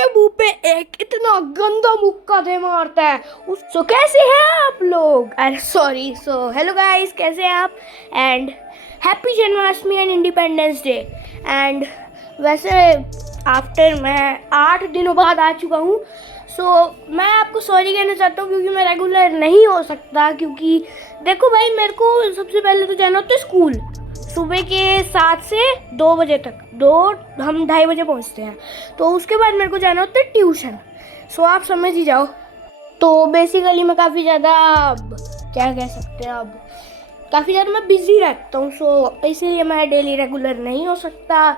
उसके मुंह पे एक इतना गंदा मुक्का दे मारता है। उस सो कैसे हैं आप लोग? अरे सॉरी, सो हेलो गाइस, कैसे हैं आप? And happy Janmashtami and independence day. And वैसे आफ्टर मैं 8 दिनों बाद आ चुका हूँ। सो मैं आपको सॉरी कहना चाहता हूँ क्योंकि मैं रेगुलर नहीं हो सकता। क्योंकि देखो भाई, मेरे को सबसे पहले तो जाना होता है स्कूल, सुबह के 7 से 2 बजे तक। हम 2:30 बजे पहुंचते हैं। तो उसके बाद मेरे को जाना होता है ट्यूशन। सो आप समझ ही जाओ। तो बेसिकली मैं काफ़ी ज़्यादा, क्या कह सकते हैं, अब काफ़ी ज़्यादा मैं बिज़ी रहता हूँ। सो इसीलिए मैं डेली रेगुलर नहीं हो सकता।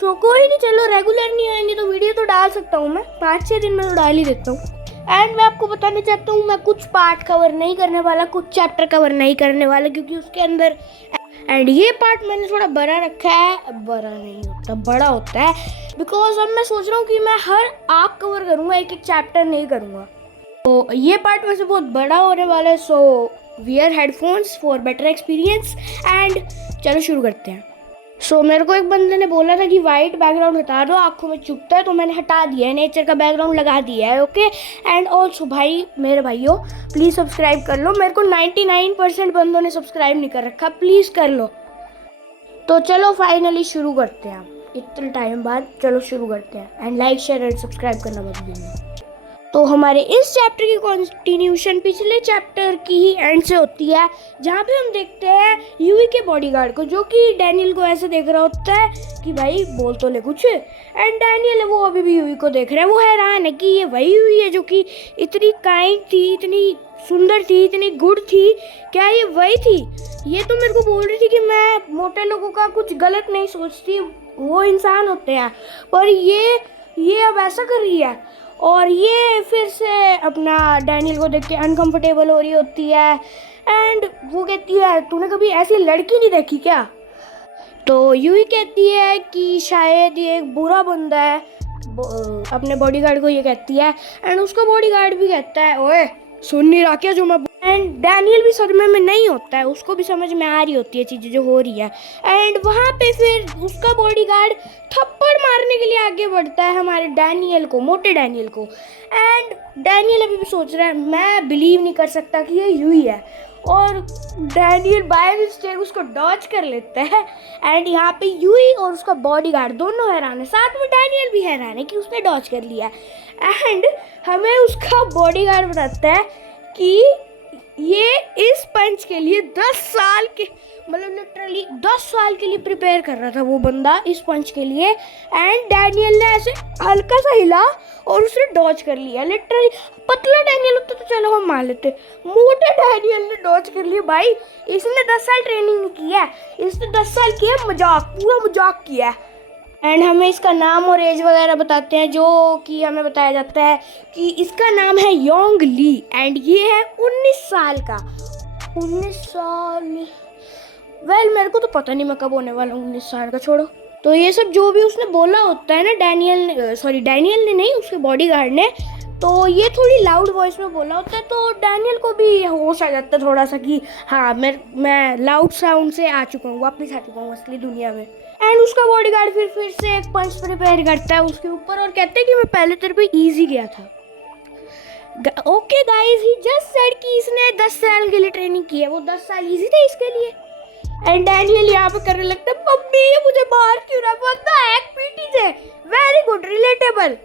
सो कोई नहीं, चलो रेगुलर नहीं आएंगे तो वीडियो तो डाल सकता हूँ मैं, 5-6 दिन में तो डाल ही देता हूँ। एंड मैं आपको बताना चाहता हूँ, मैं कुछ पार्ट कवर नहीं करने वाला, कुछ चैप्टर कवर नहीं करने वाला, क्योंकि उसके अंदर एंड ये पार्ट मैंने थोड़ा बड़ा रखा है। बड़ा नहीं होता, बड़ा होता है, बिकॉज अब मैं सोच रहा हूँ कि मैं हर आर्क कवर करूँगा, एक एक चैप्टर नहीं करूँगा। तो ये पार्ट वैसे बहुत बड़ा होने वाला है। So wear headphones for better experience. And चलो शुरू करते हैं। सो मेरे को एक बंदे ने बोला था कि वाइट बैकग्राउंड हटा दो, आंखों में चुभता है, तो मैंने हटा दिया है, नेचर का बैकग्राउंड लगा दिया है। ओके। एंड ऑल्सो भाई, मेरे भाइयों प्लीज़ सब्सक्राइब कर लो। मेरे को 99% बंदों ने सब्सक्राइब नहीं कर रखा, प्लीज़ कर लो। तो चलो फाइनली शुरू करते हैं, इतने टाइम बाद चलो शुरू करते हैं। And like share and subscribe करना मत भूलना। तो हमारे इस चैप्टर की कंटिन्यूशन पिछले चैप्टर की ही एंड से होती है, जहाँ पे हम देखते हैं यूवी के बॉडीगार्ड को, जो कि डैनियल को ऐसे देख रहा होता है कि भाई बोल तो ले कुछ। एंड डैनियल है, वो अभी भी यूवी को देख रहा है। वो हैरान है कि ये वही यूवी है जो कि इतनी काइंड थी, इतनी सुंदर थी, इतनी गुड थी। क्या ये वही थी? ये तो मेरे को बोल रही थी कि मैं मोटे लोगों का कुछ गलत नहीं सोचती, वो इंसान होते हैं, पर ये अब ऐसा कर रही है। और ये फिर से अपना डैनियल को देख के अनकंफर्टेबल हो रही होती है। एंड वो कहती है, तूने कभी ऐसी लड़की नहीं देखी क्या? तो यूही कहती है कि शायद ये एक बुरा बंदा है, अपने बॉडीगार्ड को ये कहती है। एंड उसका बॉडीगार्ड भी कहता है, ओए सुन नहीं रहा क्या जो मैं। एंड डैनियल भी सदमे में नहीं होता है, उसको भी समझ में आ रही होती है चीज़ें जो हो रही है। एंड वहाँ पे फिर उसका बॉडीगार्ड थप्पड़ मारने के लिए आगे बढ़ता है हमारे डैनियल को, मोटे डैनियल को। एंड डैनियल अभी भी सोच रहा है, मैं बिलीव नहीं कर सकता कि ये यूही है। और डैनियल बाय मिस्टेक उसको डॉज कर लेता है। एंड यहाँ पे यूही और उसका बॉडीगार्ड दोनों हैरान है, साथ में डैनियल भी हैरान है कि उसने डॉज कर लिया। एंड हमें उसका बॉडीगार्ड बताता है कि ये इस पंच के लिए 10 साल के, मतलब लिटरली 10 साल के लिए प्रिपेयर कर रहा था वो बंदा इस पंच के लिए। एंड डैनियल ने ऐसे हल्का सा हिला और उसने डॉज कर लिया। लिटरली पतला डैनियल होता तो चलो हम मान लेते, मोटे डैनियल ने डॉज कर लिया। भाई इसने 10 साल ट्रेनिंग नहीं की है, इसने 10 साल किया मजाक, पूरा मजाक किया है। एंड हमें इसका नाम और एज वगैरह बताते हैं, जो कि हमें बताया जाता है कि इसका नाम है योंग ली। एंड ये है 19 साल का। 19 साल, वेल मेरे को तो पता नहीं मैं कब होने वाला हूँ 19 साल का, छोड़ो। तो ये सब जो भी उसने बोला होता है ना, डैनियल ने नहीं, उसके बॉडीगार्ड ने, तो ये थोड़ी लाउड वॉइस में बोला होता है। तो डैनियल को भी होश आ जाता है थोड़ा सा कि हाँ मैं लाउड साउंड से आ चुका हूँ, वापस आ चुका हूँ असली दुनिया में। एंड उसका बॉडीगार्ड फिर से एक पंच प्रिपेयर करता है उसके ऊपर और कहते हैं कि मैं पहले तेरे पे इजी गया था। ओके गाइस, ही जस्ट सेड कि इसने 10 साल के लिए ट्रेनिंग की है, वो 10 साल इजी थे इसके लिए। एंड डैनियल यहाँ पे करने लगता है, मम्मी ये मुझे मार क्यों रहा, बंदा एक पीटी से, very good, relatable.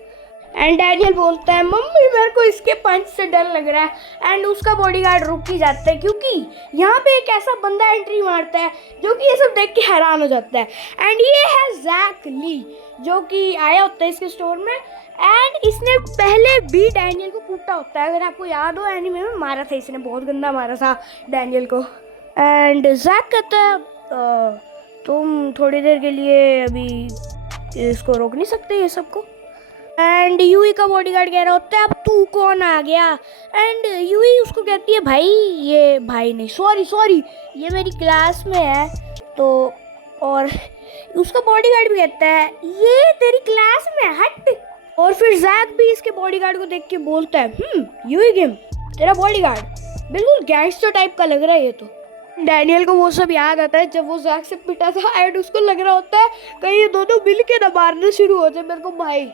And Daniel बोलता है, मम्मी मेरे को इसके पंच से डर लग रहा है। एंड उसका बॉडीगार्ड रुक ही जाता है, क्योंकि यहाँ पे एक ऐसा बंदा एंट्री मारता है जो कि ये सब देख के हैरान हो जाता है। एंड ये है जैक ली, जो कि आया होता है इसके स्टोर में। एंड इसने पहले भी डैनियल को कूटा होता है, अगर आपको याद हो, एनीमे में मारा था इसने, बहुत गंदा मारा था डैनियल को। एंड जैक कहता है, तुम थोड़ी देर के लिए अभी इसको रोक नहीं सकते ये सबको। एंड यूही का बॉडीगार्ड कह रहा होता है, अब तू कौन आ गया? एंड यूही उसको कहती है, भाई ये भाई नहीं, सॉरी ये मेरी क्लास में है। तो और उसका बॉडीगार्ड भी कहता है, ये तेरी क्लास में हट। और फिर जैक भी इसके बॉडीगार्ड को देख के बोलता है, यूही गेम तेरा बॉडीगार्ड बिल्कुल गैंगस्टर टाइप का लग रहा है ये तो। डैनियल को वो सब याद आता है जब वो जैक से पिटा था। एंड उसको लग रहा होता है कहीं ये दोनों मिल के ना मारना शुरू हो जाए मेरे को। भाई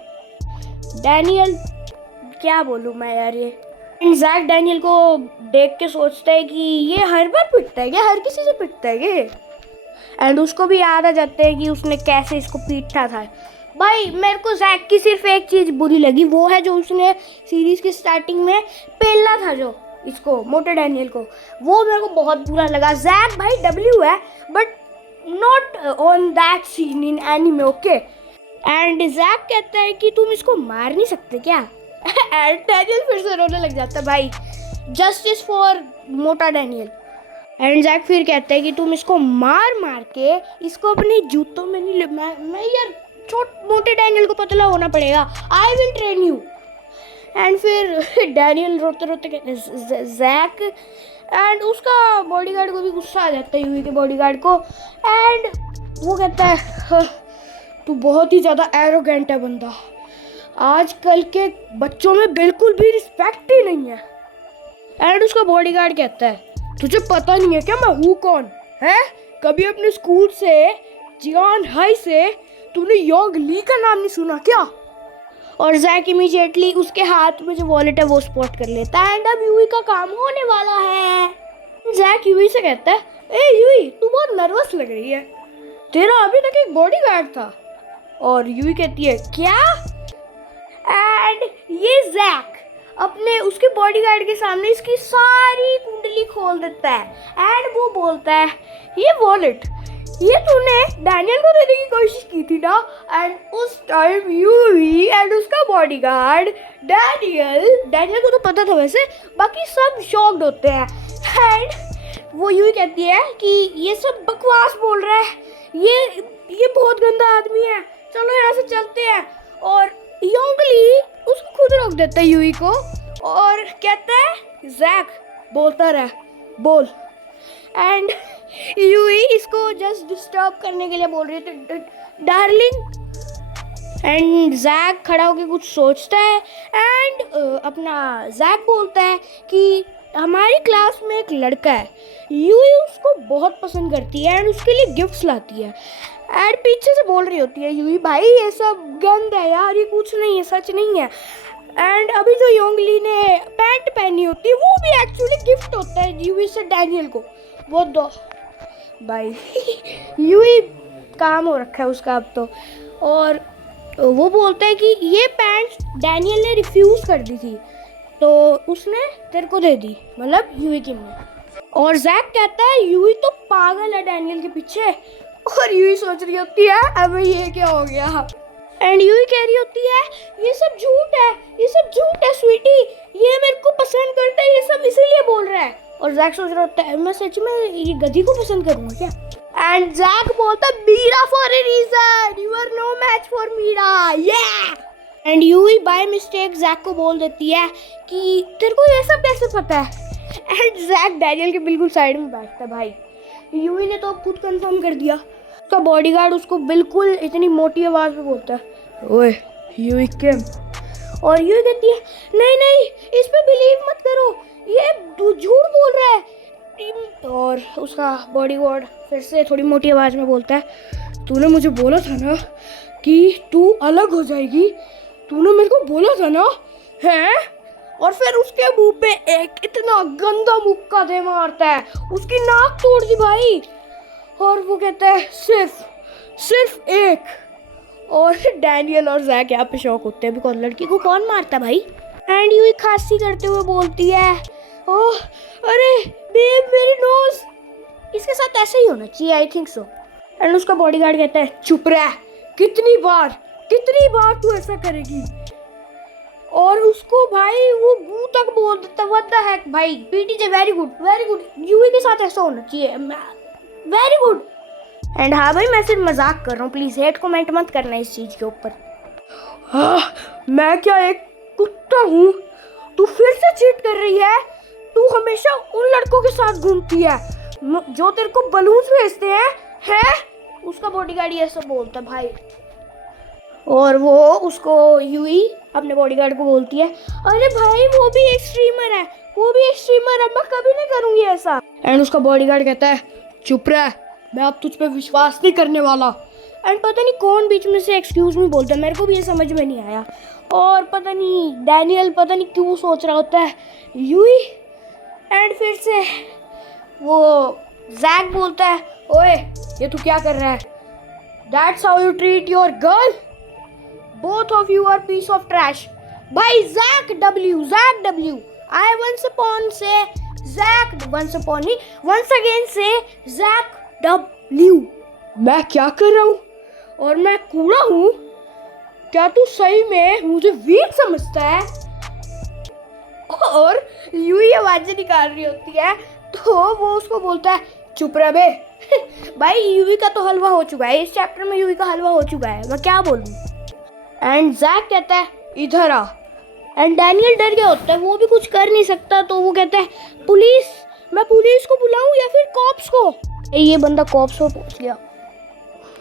डैनियल, क्या बोलूँ मैं यार ये। जैक डैनियल को देख के सोचता है कि ये हर बार पिटता है क्या, हर किसी से पिटता है क्या। एंड उसको भी याद आ जाता है कि उसने कैसे इसको पीटा था। भाई मेरे को जैक की सिर्फ एक चीज़ बुरी लगी, वो है जो उसने सीरीज की स्टार्टिंग में पेला था जो इसको, मोटे डैनियल को, वो मेरे को बहुत बुरा लगा। जैक भाई डब्ल्यू है but not on that scene in anime, okay. And Jack कहता है कि तुम इसको मार नहीं सकते क्या। एंड डैनियल फिर से रोने लग जाता है, भाई जस्टिस फॉर मोटा डैनियल। एंड जैक फिर कहता है कि तुम इसको मार मार के इसको अपने जूतों में नहीं ले, मैं यार मोटे डैनियल को पतला होना पड़ेगा, I will train you. And फिर डैनियल रोते रोते कहते जैक, एंड उसका बॉडीगार्ड को भी गुस्सा आ जाता है, यूई के बॉडीगार्ड को। एंड वो कहता है तू बहुत ही ज़्यादा एरोगेंट है बंदा, आजकल के बच्चों में बिल्कुल भी रिस्पेक्ट ही नहीं है। एंड उसका बॉडीगार्ड कहता है तुझे पता नहीं है क्या मैं हूँ कौन है, कभी अपने स्कूल से जियान हाई से तूने योंग ली का नाम नहीं सुना क्या। और जैक इमीडिएटली उसके हाथ में जो वॉलेट है वो स्पॉट कर लेता है। एंड अब यूई का काम होने वाला है। जैक यूई से कहता है ए यूई तू बहुत नर्वस लग रही है, तेरा अभी तक एक बॉडीगार्ड था। और यूई कहती है क्या। एंड ये जैक अपने उसके बॉडीगार्ड के सामने इसकी सारी कुंडली खोल देता है। एंड वो बोलता है ये वॉलेट ये तूने डैनियल को देने की कोशिश की थी ना। एंड उस टाइम यूवी एंड उसका बॉडीगार्ड डैनियल को तो पता था वैसे, बाकी सब शॉक्ड होते हैं। एंड वो यूवी कहती है कि ये सब बकवास बोल रहा है, ये बहुत गंदा आदमी है, चलो यहाँ से चलते हैं। और योंगली उसको खुद रोक देता है यूई को और कहता है जैक बोलता रह बोल। एंड यूई इसको जस्ट डिस्टर्ब करने के लिए बोल रही थी डार्लिंग। एंड जैक खड़ा होकर कुछ सोचता है। एंड अपना जैक बोलता है कि हमारी क्लास में एक लड़का है, यूई उसको बहुत पसंद करती है एंड उसके लिए गिफ्ट्स लाती है। एंड पीछे से बोल रही होती है यूई भाई ये सब गंद है यार, ये कुछ नहीं है, सच नहीं है। एंड अभी जो योंगली ने पैंट पहनी होती है वो भी एक्चुअली गिफ्ट होता है यूई से डैनियल को, वो दो भाई। यूई काम हो रखा है उसका अब तो। और वो बोलता है कि ये पैंट डैनियल ने रिफ्यूज़ कर दी थी तो उसने तेरे को दे दी, मतलब यूई की ने। और जैक कहता है यूई तो पागल है डैनियल के पीछे। और यूई सोच रही होती है अब ये क्या हो गया। एंड यूई कह रही होती है ये सब झूठ है, ये सब झूठ है स्वीटी, ये मेरे को पसंद करता है, ये सब इसीलिए बोल रहा है। और जैक सोच रहा होता है मैं सच में ये गधी को पसंद करूँगा क्या। एंड जैक बोलता है Mira for a reason, you are no match for Mira, yeah! And यूई बाय मिस्टेक जैक को बोल देती है कि तेरे को ये सब कैसे पता है। एंड जैक डैनियल के बिल्कुल साइड में बैठता है। भाई यूई ने तो खुद कंफर्म कर दिया। उसका बॉडीगार्ड उसको बिल्कुल इतनी मोटी आवाज़ में बोलता है ओए यूई किम। और यूई कहती है नहीं नहीं इस पे बिलीव मत करो, ये झूठ बोल रहा है। और उसका बॉडीगार्ड फिर से थोड़ी मोटी आवाज़ में बोलता है तूने मुझे बोला था ना कि तू अलग हो जाएगी, तूने मेरे को बोला था ना है। और फिर उसके मुंह पे एक इतना गंदा मुक्का दे मारता है, उसकी नाक तोड़ दी भाई। और वो कहता है सिर्फ एक। और डैनियल और जैक यहाँ पे शौक होते हैं बिकॉज लड़की को कौन मारता भाई। एंड यूई खांसी करते हुए बोलती है ओह अरे बेब मेरी नोज, इसके साथ ऐसे ही होना चाहिए, आई थिंक सो। एंड उसका बॉडीगार्ड कहता है चुप रह, कितनी बार तू ऐसा करेगी। और उसको भाई वो गू तक बोल देता व्हाट द हेक भाई, पीटीजे वेरी गुड, यूई के साथ ऐसा होना चाहिए, वेरी गुड। एंड हाँ भाई मैं सिर्फ मजाक कर रहा हूँ, प्लीज़ हेट कमेंट मत करना इस चीज़ के ऊपर। मैं क्या एक कुत्ता हूँ, तू फिर से चीट कर रही है, तू हमेशा उन लड़कों के साथ घूमती है जो तेरे को बलून्स भेजते हैं। उसका बॉडीगार्ड ये सब बोलता है भाई। और वो उसको यूई अपने बॉडीगार्ड को बोलती है अरे भाई वो भी एक स्ट्रीमर है, मैं कभी नहीं करूँगी ऐसा। एंड उसका बॉडीगार्ड कहता है चुप रह, मैं अब तुझ पे विश्वास नहीं करने वाला। एंड पता नहीं कौन बीच में से एक्सक्यूज मी बोलता है, मेरे को भी ये समझ में नहीं आया। और पता नहीं डैनियल पता नहीं क्यों सोच रहा होता है यूई। एंड फिर से वो जैक बोलता है, ओए ये तू क्या कर रहा है? That's how you treat your girl? Both of you are piece of trash. भाई Jack W I once upon से जैक वंस अपॉन ही वंस अगेन से जैक डब्ल्यू। मैं क्या कर रहा हूँ और मैं कूड़ा हूँ? क्या तू सही में मुझे वीक समझता है? और यूं ही आवाजें निकाल रही होती है तो वो उसको बोलता है चुप रह बे। भाई यूवी का तो हलवा हो चुका है, इस चैप्टर में यूवी का हलवा हो चुका है, मैं क्या बोलूँ। एंड जैक कहता है इधर आ। एंड डैनियल डर गया होता है, वो भी कुछ कर नहीं सकता, तो वो कहता है पुलिस, मैं पुलिस को बुलाऊं या फिर कॉप्स को? ये बंदा कॉप्स को पूछ लिया,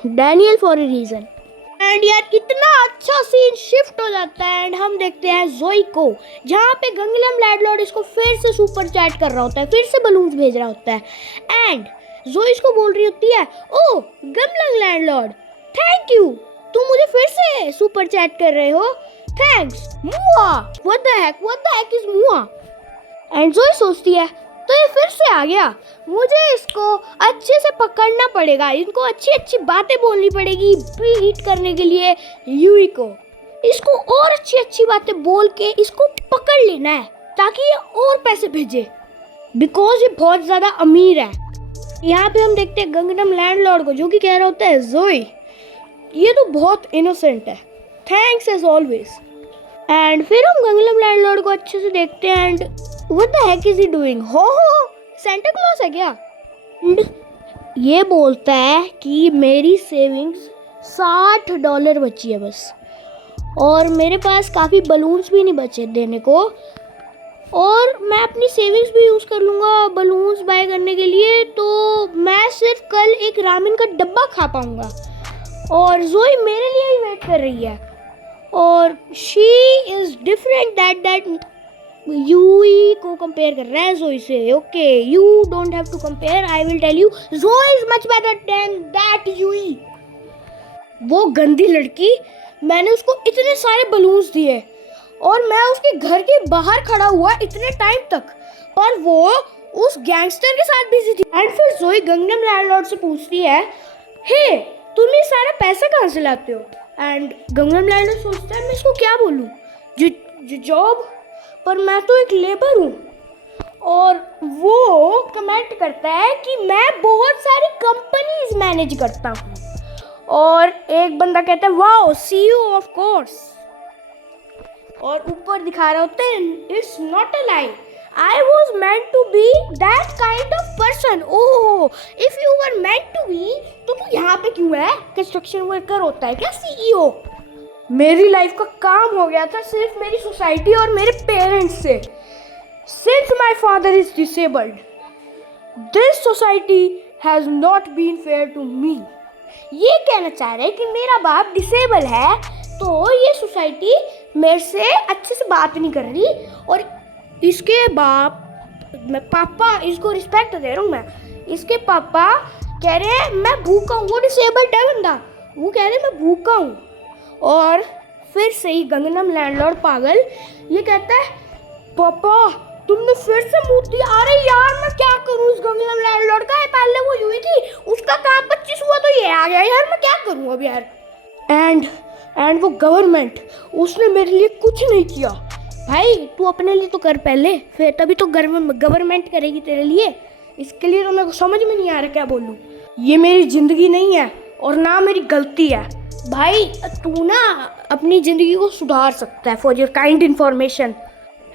Daniel for a reason. And यार कितना अच्छा सीन शिफ्ट हो जाता है एंड हम देखते हैं जोई को, जहाँ पे गंगलम लैंडलॉर्ड इसको फिर से सुपर चैट कर रहा होता है, फिर से बलून्स भेज रहा होता है। एंड जोई इसको बोल रही होती है, ओ गंगलम लैंडलॉर्ड थैंक यू, तुम मुझे फिर से सुपर चैट कर रहे हो, थैंक्स मुआ। व्हाट द हेक इज मुआ? एंड जोई सोचती है तो ये फिर से आ गया, मुझे इसको अच्छे से पकड़ना पड़ेगा, इनको अच्छी अच्छी बातें बोलनी पड़ेगी बीट करने के लिए यूई को। इसको और अच्छी अच्छी बातें बोल के इसको पकड़ लेना है ताकि ये और पैसे भेजे, बिकॉज ये बहुत ज़्यादा अमीर है। यहाँ पे हम देखते हैं गंगनम लैंडलॉर्ड को, जो कि कह रहा होता है जोई ये तो बहुत इनोसेंट है, थैंक्स एज ऑलवेज। एंड फिर हम गंगनम लैंडलॉर्ड को अच्छे से देखते हैं and What the heck is he doing? हो सेंटा क्लॉज है क्या? ये बोलता है कि मेरी सेविंग्स $60 बची है बस, और मेरे पास काफ़ी बलून्स भी नहीं बचे देने को, और मैं अपनी सेविंग्स भी यूज़ कर लूँगा बलून्स बाय करने के लिए, तो मैं सिर्फ कल एक रामेन का डब्बा खा पाऊँगा। और जोई मेरे लिए ही वेट कर रही है, और she is different that Yui को कंपेयर कर रहा है जोई से। Okay you don't have to compare, I will tell you Joey is much better than that Yui. वो गंदी लड़की, मैंने उसको इतने सारे बलून्स दिए और मैं उसके घर के बाहर खड़ा हुआ इतने टाइम तक, और वो उस गैंगस्टर के साथ बिजी थी। एंड फिर जोई गंगनम लैंडलॉर्ड से पूछती है, हे तुम ये सारा पैसा कहाँ से लाते हो? एंड गंगनम लैंडलॉर्ड सोचता है मैं इसको क्या बोलूँ, जॉब, पर मैं तो एक लेबर हूँ। और वो कमेंट करता है कि मैं बहुत सारी कंपनीज मैनेज करता हूँ। और एक बंदा कहता है वाओ CEO ऑफ कोर्स, और ऊपर दिखा रहा होता है it's not a lie, I was meant to be that kind of person. Oh if you were meant to be, तो तू यहाँ पे क्यों है? कंस्ट्रक्शन वर्कर होता है क्या CEO? मेरी लाइफ का काम हो गया था सिर्फ मेरी सोसाइटी और मेरे पेरेंट्स से। Since my father is disabled, this society has not been fair to me. ये कहना चाह रहे हैं कि मेरा बाप डिसेबल है, तो ये सोसाइटी मेरे से अच्छे से बात नहीं कर रही, और इसके पापा, इसको रिस्पेक्ट दे रहा हूँ मैं, इसके पापा कह रहे हैं मैं भूखा हूँ। वो डिसेबल्ड है बंदा, वो कह रहे हैं मैं भूखा हूँ। और फिर से ही गंगनम लैंडलॉर्ड पागल ये कहता है पापा तुमने फिर से मुँह दिया। अरे यार मैं क्या करूँ, उस गंगनम लैंडलॉर्ड का है, पहले वो यूं ही थी, उसका काम 25 हुआ तो ये आ गया यार, मैं क्या करूँ अब यार। एंड वो गवर्नमेंट, उसने मेरे लिए कुछ नहीं किया। भाई तू अपने लिए तो कर पहले, फिर तभी तो गवर्नमेंट करेगी तेरे लिए। इसके लिए तो मेरे को समझ में नहीं आ रहा क्या बोलूँ। ये मेरी ज़िंदगी नहीं है और ना मेरी गलती है। भाई तू ना अपनी ज़िंदगी को सुधार सकता है, for your kind information.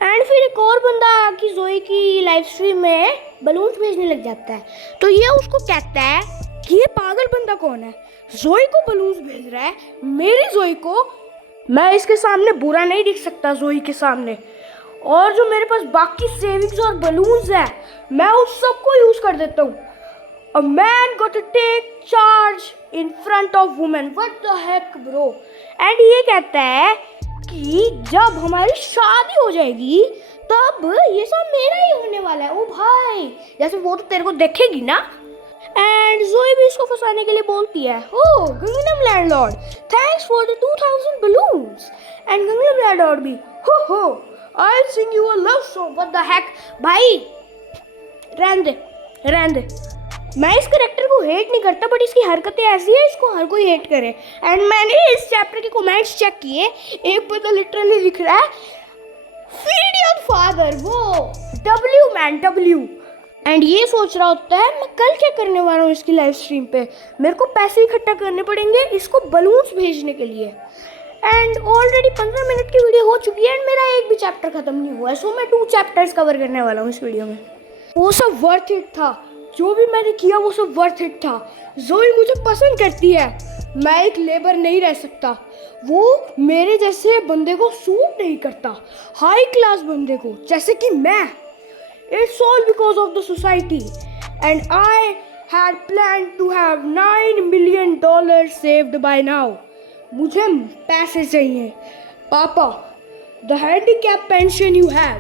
And फिर एक और बंदा आके जोई की लाइव स्ट्रीम में बलून्स भेजने लग जाता है, तो ये उसको कहता है कि ये पागल बंदा कौन है, जोई को बलून्स भेज रहा है, मेरी जोई को। मैं इसके सामने बुरा नहीं दिख सकता जोई के सामने, और जो मेरे पास बाकी सेविंग्स और बलून्स है मैं उस सबको यूज़ कर देता हूँ। A man got to take charge in front of women. What the heck, bro? And ये कहता है कि जब हमारी शादी हो जाएगी तब ये सब मेरा ही होने वाला है। ओ भाई, जैसे वो तो तेरे को देखेगी ना। एंड जोई भी इसको फंसाने के लिए बोलती है, oh Gangnam landlord, thanks for the 2000 balloons. And Gangnam landlord भी, हो I sing you a love song, what the heck. भाई रहने दे, मैं इस करेक्टर को हेट नहीं करता, बट इसकी हरकतें ऐसी है इसको हर कोई हेट करे। एंड मैंने इस चैप्टर के कमेंट्स चेक किए, एक पर तो लिटरली लिख रहा है फीड योर फादर, वो डब्ल्यू मैन डब्ल्यू। एंड ये सोच रहा होता है मैं कल क्या करने वाला हूँ इसकी लाइव स्ट्रीम पे, मेरे को पैसे इकट्ठा करने पड़ेंगे इसको बलून्स भेजने के लिए। एंड ऑलरेडी 15 मिनट की वीडियो हो चुकी है एंड मेरा एक भी चैप्टर खत्म नहीं हुआ है, सो मैं 2 चैप्टर्स कवर करने वाला हूँ इस वीडियो में। वो सब वर्थ इट था, जो भी मैंने किया वो सब वर्थ इट था। जोई मुझे पसंद करती है, मैं एक लेबर नहीं रह सकता, वो मेरे जैसे बंदे को सूट नहीं करता, हाई क्लास बंदे को जैसे कि मैं। It's all because of the society and I had plan to have $9 million saved by now. मुझे पैसे चाहिए पापा, the handicap pension you have,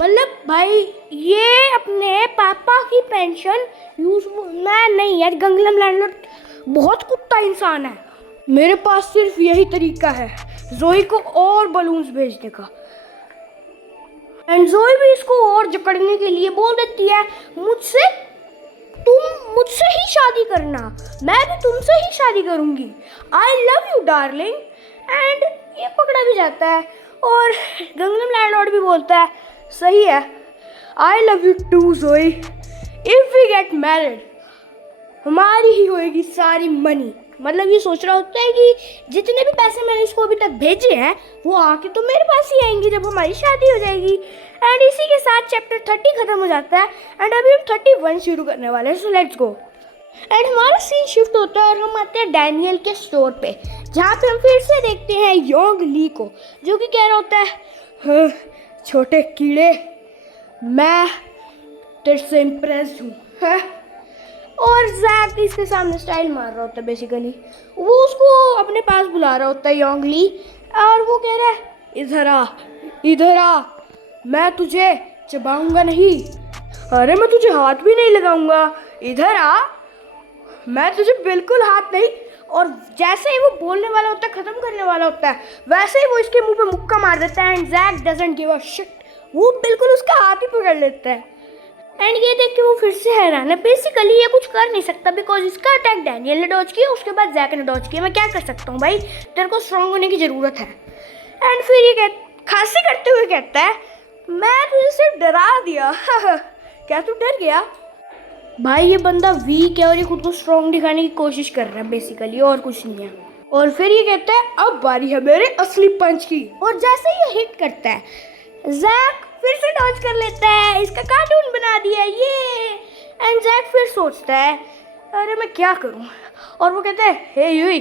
मतलब भाई ये अपने पापा की पेंशन यूज, मैं नहीं यार, गंगनम लैंडलॉर्ड बहुत कुत्ता इंसान है। मेरे पास सिर्फ यही तरीका है जोई को और बलून्स भेजने का। एंड जोई भी इसको और जकड़ने के लिए बोल देती है, तुम मुझसे ही शादी करना, मैं भी तुमसे ही शादी करूंगी, I love you darling. And ये पकड़ा भी जाता है और गंगनम लैंडलॉर्ड भी बोलता है, सही है, आई लव यू टू जोई, इफ वी गेट मैरिड हमारी ही होएगी सारी मनी। मतलब ये सोच रहा होता है कि जितने भी पैसे मैंने इसको अभी तक भेजे हैं वो आके तो मेरे पास ही आएंगे जब हमारी शादी हो जाएगी। एंड इसी के साथ चैप्टर 30 खत्म हो जाता है एंड अभी हम 31 शुरू करने वाले हैं, सो लेट्स गो। एंड हमारा सीन शिफ्ट होता है और हम आते हैं डैनियल के स्टोर पे, जहाँ पे हम फिर से देखते हैं योंग ली को, जो कि कह रहा होता है, छोटे कीड़े मैं तेरे से इम्प्रेस हूँ। और जैक इसके सामने स्टाइल मार रहा होता है, बेसिकली वो उसको अपने पास बुला रहा होता है योंग ली, और वो कह रहा है इधर आ, मैं तुझे चबाऊंगा नहीं, अरे मैं तुझे हाथ भी नहीं लगाऊंगा, इधर आ, मैं तुझे बिल्कुल हाथ नहीं। और जैसे ही वो बोलने वाला होता है, ख़त्म करने वाला होता है, वैसे ही वो इसके मुंह पे मुक्का मार देता है and Jack doesn't give a shit, वो बिल्कुल उसका हाथ ही पकड़ लेता है। एंड ये देख के वो फिर से हैरान है, बेसिकली ये कुछ कर नहीं सकता बिकॉज इसका अटैक डैनियल ने डॉज किया, उसके बाद जैक ने डॉज किया, मैं क्या कर सकता हूँ भाई, तेरे को स्ट्रांग होने की ज़रूरत है। एंड फिर ये खांसी करते हुए कहता है, मैं तुझे सिर्फ डरा दिया, क्या तू डर गया? भाई ये बंदा वीक है और ये खुद को स्ट्रांग दिखाने की कोशिश कर रहा है बेसिकली, और कुछ नहीं है। और फिर ये कहता है, अब बारी है मेरे असली पंच की, और जैसे ये हिट करता है जैक फिर से डॉज कर लेता है, इसका कार्टून बना दिया ये। एंड जैक फिर सोचता है, अरे मैं क्या करूं, और वो कहता है, हे यूई,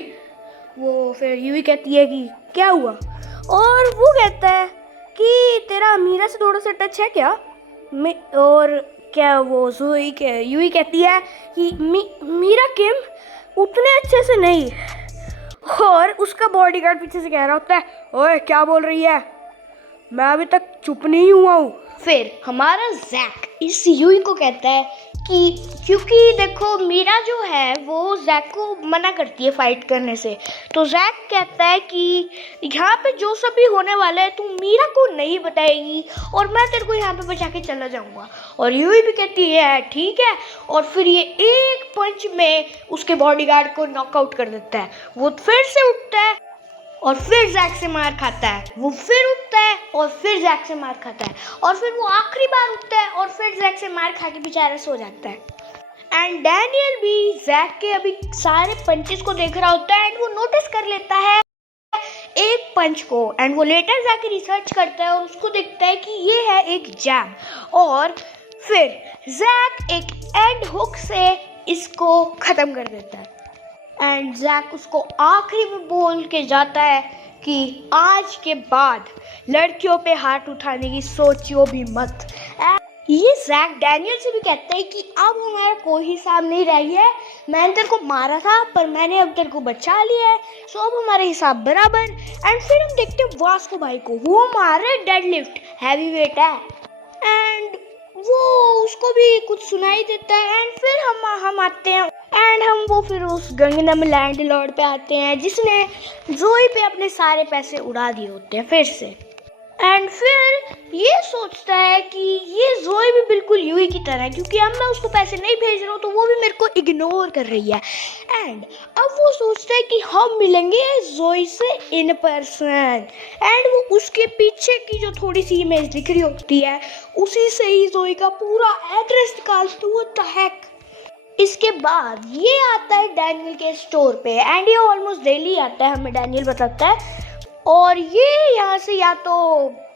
वो फिर यूई कहती है कि क्या हुआ, और वो कहता है कि तेरा मीरा से थोड़ा सा टच है क्या, और क्या वो यूई कहती है कि मीरा किम उतने अच्छे से नहीं, और उसका बॉडीगार्ड पीछे से कह रहा होता है, ओए क्या बोल रही है, मैं अभी तक चुप नहीं हुआ हूँ। फिर हमारा जैक इस यूई को कहता है कि क्योंकि देखो मीरा जो है वो जैक को मना करती है फाइट करने से, तो जैक कहता है कि यहाँ पे जो सब भी होने वाला है तू मीरा को नहीं बताएगी और मैं तेरे को यहाँ पे बचा के चला जाऊँगा। और यूई भी कहती है ठीक है, और फिर ये एक पंच में उसके बॉडीगार्ड को नॉकआउट कर देता है। वो फिर से उठता है और फिर जैक से मार खाता है, वो फिर उठता है और फिर जैक से मार खाता है, और फिर वो आखिरी बार उठता है और फिर जैक से मार खा के बेचारा सो जाता है। एंड डैनियल भी जैक के अभी सारे पंचेस को देख रहा होता है एंड वो नोटिस कर लेता है एक पंच को, एंड वो लेटर जाके रिसर्च करता है और उसको देखता है कि ये है एक जैम, और फिर जैक एक एंड हुक से इसको ख़त्म कर देता है। एंड जैक उसको आखिरी में बोल के जाता है कि आज के बाद लड़कियों पे हाथ उठाने की सोचियो भी मत। ये जैक डैनियल से भी कहता है कि अब हमारा कोई हिसाब नहीं रह गया है, मैंने तेरे को मारा था पर मैंने अब तेरे को बचा लिया है, सो अब हमारा हिसाब बराबर। एंड फिर हम देखते हैं वास्को भाई को, वो मारे डेडलिफ्ट, हैवी वेट है। एंड वो उसको भी कुछ सुनाई देता है एंड फिर हम आते हैं एंड हम वो फिर उस गंगनम लैंडलॉर्ड पे आते हैं जिसने जोई पे अपने सारे पैसे उड़ा दिए होते हैं फिर से। एंड फिर ये सोचता है कि ये जोई भी बिल्कुल यूही की तरह है, क्योंकि अब मैं उसको पैसे नहीं भेज रहा हूँ तो वो भी मेरे को इग्नोर कर रही है। एंड अब वो सोचता है कि हम मिलेंगे जोई से इन पर्सन एंड वो उसके पीछे की जो थोड़ी सी इमेज दिख रही होती है उसी से ही जोई का पूरा एड्रेस निकालते हुए हैक। इसके बाद ये आता है डैनियल के स्टोर पे एंड ये ऑलमोस्ट डेली आता है, हमें डैनियल बताता है। और ये यहाँ से या तो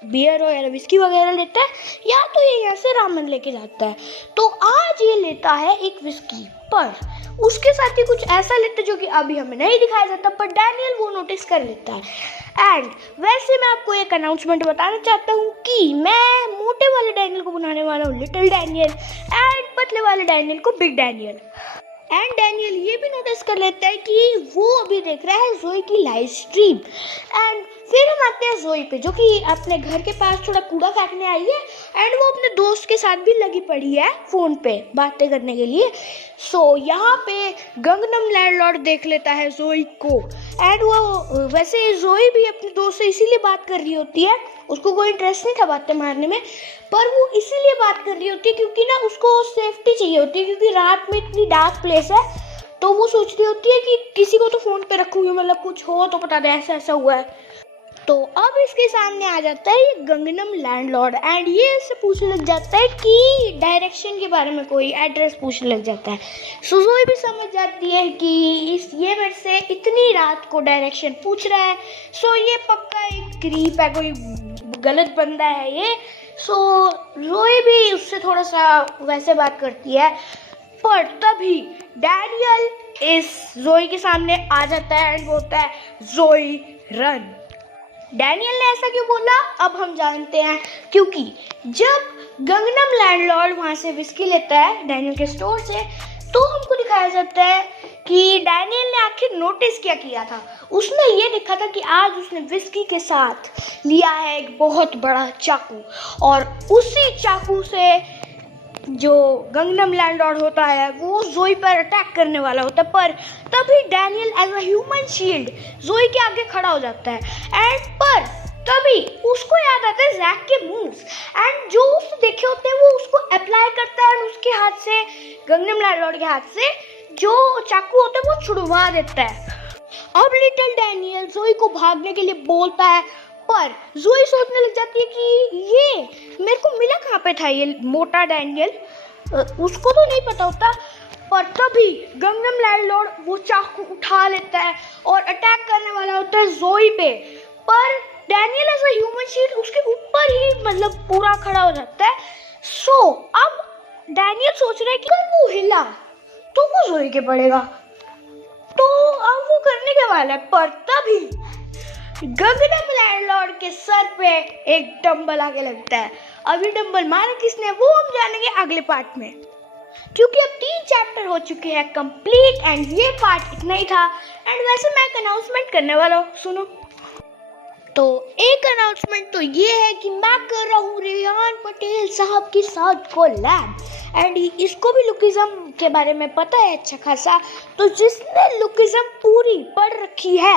बियर और विस्की वगैरह लेता है या तो ये यहाँ से रामेन लेके जाता है। तो आज ये लेता है एक विस्की, पर उसके साथ ही कुछ ऐसा लेता है जो कि अभी हमें नहीं दिखाया जाता, पर डैनियल वो नोटिस कर लेता है। एंड वैसे मैं आपको एक अनाउंसमेंट बताना चाहता हूँ कि मैं मोटे वाले डैनियल को बनाने वाला हूँ लिटिल डैनियल एंड पतले वाले डैनियल को बिग डैनियल। एंड डैनियल ये भी नोटिस कर लेता है कि वो अभी देख रहा है जोई की लाइव स्ट्रीम। एंड फिर हम आते हैं जोई पे जो कि अपने घर के पास थोड़ा कूड़ा फेंकने आई है एंड वो अपने दोस्त के साथ भी लगी पड़ी है फ़ोन पे बातें करने के लिए। सो यहाँ पे गंगनम लैंडलॉर्ड देख लेता है जोई को एंड वो वैसे जोई भी अपने दोस्त से इसीलिए बात कर रही होती है, उसको कोई इंटरेस्ट नहीं था बातें मारने में, पर वो इसीलिए बात कर रही होती है क्योंकि ना उसको सेफ्टी चाहिए होती है, क्योंकि रात में इतनी डार्क प्लेस है। तो वो सोच रही होती है कि किसी को तो फ़ोन पे रखूँगी, मतलब कुछ हो तो बता दे ऐसा ऐसा हुआ है। तो अब इसके सामने आ जाता है ये गंगनम लैंडलॉर्ड एंड ये इससे पूछने लग जाता है कि डायरेक्शन के बारे में, कोई एड्रेस पूछने लग जाता है। सो जोई भी समझ जाती है कि ये मेरे से इतनी रात को डायरेक्शन पूछ रहा है, सो ये पक्का एक क्रीप है, कोई गलत बंदा है ये। सो जोई भी उससे थोड़ा सा वैसे बात करती है, पर तभी डैनियल इस जोई के सामने आ जाता है एंड बोलता है जोई रन। डैनियल ने ऐसा क्यों बोला अब हम जानते हैं, क्योंकि जब गंगनम लैंडलॉर्ड वहाँ से विस्की लेता है डैनियल के स्टोर से तो हमको दिखाया जाता है कि डैनियल ने आखिर नोटिस क्या किया था। उसने ये देखा था कि आज उसने विस्की के साथ लिया है एक बहुत बड़ा चाकू और उसी चाकू से जो गंगनम लैंडलॉर्ड होता है वो जोई पर अटैक करने वाला होता है, पर तभी Daniel as a human shield Joey के आगे खड़ा हो जाता है एंड पर तभी उसको याद आता है जैक के मूव्स एंड जो उसने देखे होते हैं वो उसको अप्लाई करता है और उसके हाथ से गंगनम लैंडलॉर्ड के हाथ से जो चाकू होता है वो छुड़वा देता है। अब लिटिल डैनियल जोई को भागने के लिए बोलता है, पर जोई सोचने लग जाती है कि ये मेरे को मिला कहाँ पे था ये मोटा डैनियल, उसको तो नहीं पता होता। पर तभी गंगनम लैंडलॉर्ड वो चाकू उठा लेता है और अटैक करने वाला होता है जोई पे, पर Daniel as a human shield उसके ऊपर ही मतलब पूरा खड़ा हो जाता है। सो अब डैनियल सोच रहा है कि अगर वो हिला तो वो जोई के पड़ेगा, तो अब वो करने के वाला है, पर तभी गंगनम लैंडलॉर्ड के सर पे एक डंबल आके लगता है। अभी डंबल मारा किसने वो हम जानेंगे अगले पार्ट में, क्योंकि अब 3 चैप्टर हो चुके हैं कंप्लीट एंड ये पार्ट इतना ही था। एंड वैसे मैं एक अनाउंसमेंट करने वाला हूँ, सुनो। तो एक अनाउंसमेंट तो ये है कि मैं कर रहा हूँ रेहान पटेल साहब के साथ कोलैब एंड इसको भी लुकिज्म के बारे में पता है अच्छा खासा, तो जिसने लुकिज्म पूरी पढ़ रखी है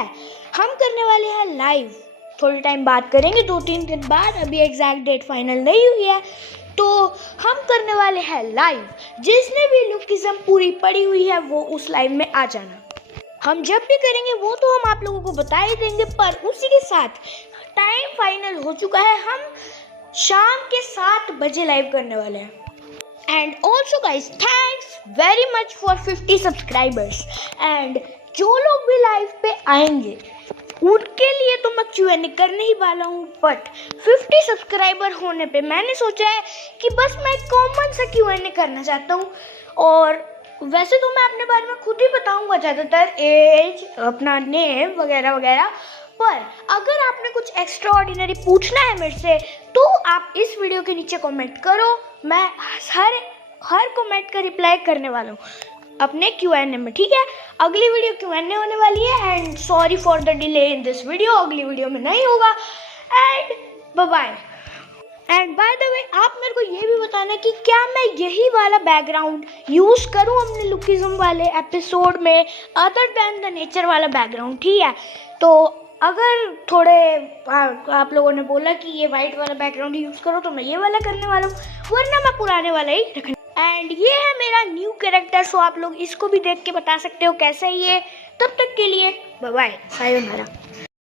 हम करने वाले हैं लाइव, थोड़ी टाइम बाद करेंगे 2-3 दिन बाद, अभी एग्जैक्ट डेट फाइनल नहीं हुई है, तो हम करने वाले हैं लाइव। जिसने भी लुकिज्म पूरी पढ़ी हुई है वो उस लाइव में आ जाना। हम जब भी करेंगे वो तो हम आप लोगों को बता ही देंगे, पर उसी के साथ टाइम फाइनल हो चुका है, हम शाम के 7 बजे लाइव करने वाले हैं। And also guys thanks very much for 50 subscribers and जो लोग भी लाइव पे आएंगे उनके लिए तो मैं Q&A करने ही वाला हूँ, बट 50 सब्सक्राइबर होने पे मैंने सोचा है कि बस मैं कॉमन सा Q&A करना चाहता हूँ। और वैसे तो मैं अपने बारे में खुद ही बताऊँगा ज़्यादातर, एज, अपना नेम वगैरह वगैरह, पर अगर आपने कुछ एक्स्ट्रा ऑर्डिनरी पूछना है मेरे से तो आप इस वीडियो के नीचे कमेंट करो, मैं हर कमेंट का रिप्लाई करने वाला हूँ अपने Q&A में, ठीक है। अगली वीडियो Q&A होने वाली है and sorry for the delay in this video, अगली वीडियो में नहीं होगा and bye bye. And by the way आप मेरे को ये भी बताना कि क्या मैं यही वाला बैकग्राउंड यूज़ करूँ अपने लुकिज्म वाले एपिसोड में अदर देन द नेचर वाला बैकग्राउंड, ठीक है। तो अगर थोड़े आप लोगों ने बोला कि ये वाइट वाला बैकग्राउंड यूज़ करो तो मैं ये वाला करने वाला हूँ, वरना मैं पुराने वाला ही रखना। एंड ये है मेरा न्यू कैरेक्टर, सो आप लोग इसको भी देख के बता सकते हो कैसा है ये। तब तक के लिए बाय बाय, सायोनारा।